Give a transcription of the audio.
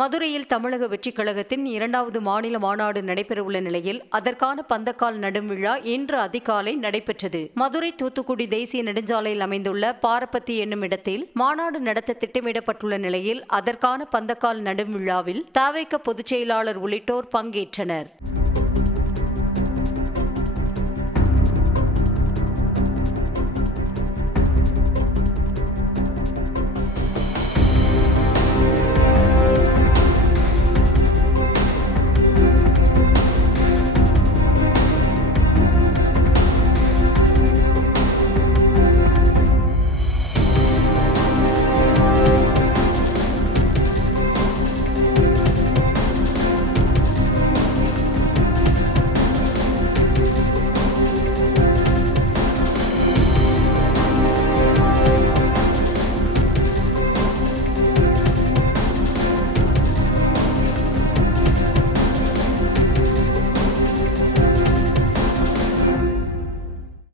மதுரையில் தமிழக வெற்றிக் கழகத்தின் 2வது மாநில மாநாடு நடைபெறவுள்ள நிலையில் அதற்கான பந்தக்கால் நடும் விழா இன்று அதிகாலை நடைபெற்றது. மதுரை தூத்துக்குடி தேசிய நெடுஞ்சாலையில் அமைந்துள்ள பாரப்பத்தி என்னும் இடத்தில் மாநாடு நடத்த திட்டமிடப்பட்டுள்ள நிலையில் அதற்கான பந்தக்கால் நடும் விழாவில் தவிக பொதுச் செயலாளர் உள்ளிட்டோர் பங்கேற்றனர்.